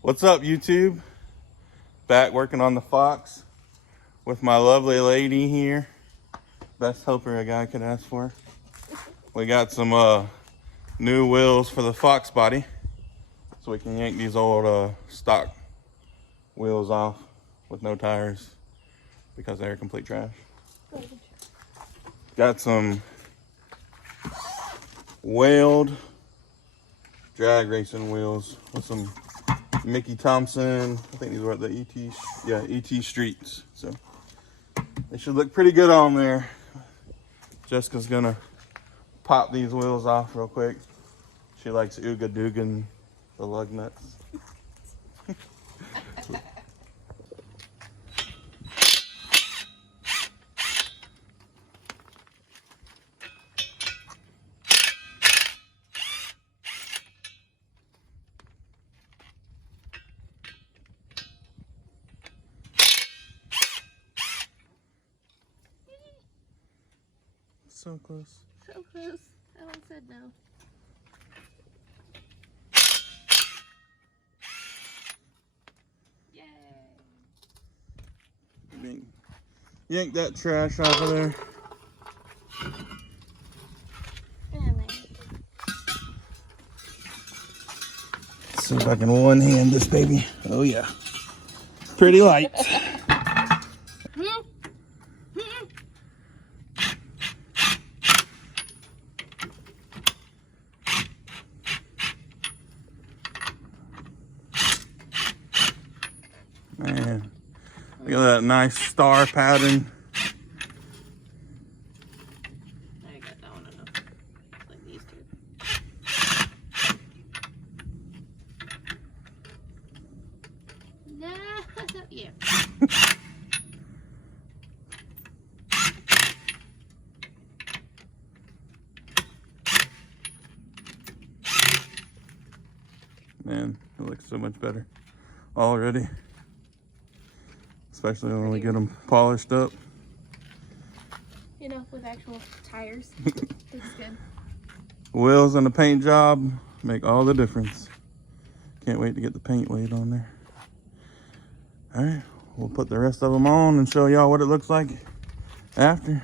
What's up, YouTube? Back working on the Fox with my lovely lady here. Best helper a guy could ask for. We got some new wheels for the FoxBody, so we can yank these old stock wheels off with no tires because they're complete trash. Got some Weld drag racing wheels with some Thompson. I think these were the ET Streets. So they should look pretty good on there. Jessica's gonna pop these wheels off real quick. She likes ooga doogan the lug nuts. So close. So close. Ellen said no. Yay! Yank that trash off of there. Let's see if I can one hand this baby. Oh yeah. Pretty light. Man, look at that nice star pattern. I got that one enough. Like these two. No, yeah. Man, it looks so much better already. Especially when we get them polished up. You know, with actual tires. Looks good. Wheels and the paint job make all the difference. Can't wait to get the paint laid on there. All right, we'll put the rest of them on and show y'all what it looks like after.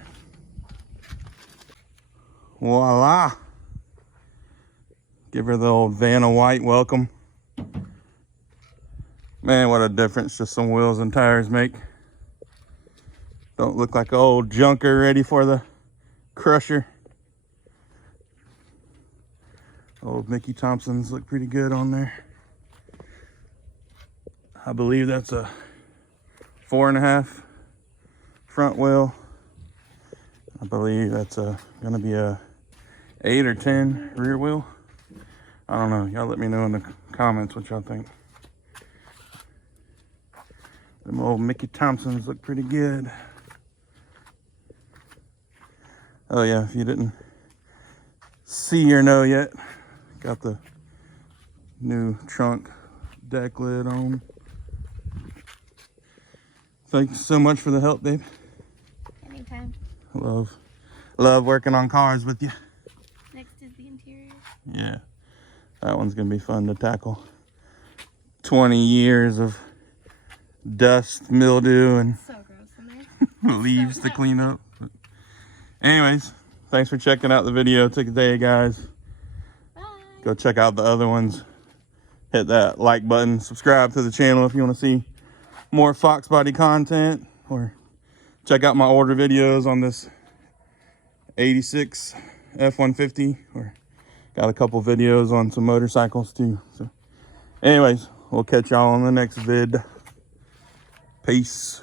Voila. Give her the old Vanna White welcome. Man, what a difference just some wheels and tires make. Don't look like an old junker ready for the crusher. Old Thompsons look pretty good on there. I believe that's a 4.5 front wheel. I believe that's gonna be a 8 or 10 rear wheel. I don't know. Y'all let me know in the comments what y'all think. Them old Thompsons look pretty good. Oh yeah, if you didn't see or know yet, got the new trunk deck lid on. Thanks so much for the help, babe. Anytime. Love working on cars with you. Next is the interior. Yeah, that one's gonna be fun to tackle. 20 years of dust, mildew, and So gross in there. leaves to clean up. But anyways, thanks for checking out the video today, guys. Bye. Go check out the other ones. Hit that like button. Subscribe to the channel if you want to see more FoxBody content, or check out my order videos on this 86 F-150, or got a couple videos on some motorcycles too. So anyways, we'll catch y'all on the next vid. Peace.